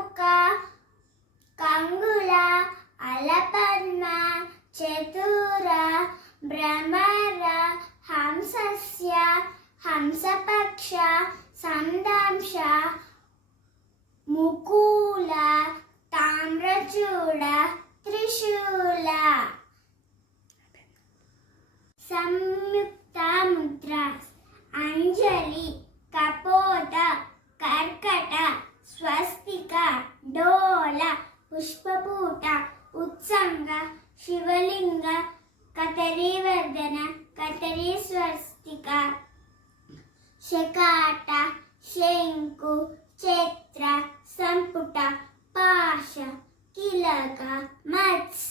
రేణుక కంగుల అలపద్మ చతుర భ్రమర హంసస్య హంసపక్ష సందాంశ ముకూల తామ్రచూడ త్రిశూల సంయుక్త ముద్ర అంజలి కపోత కర్కట స్వస్తిక డోల పుష్పపూట ఉత్సంగ శివలింగ కతరీవర్ధన కతరీ స్వస్తిక శకాట శంకు చత్ర సంపుట పాశ కిలక మత్స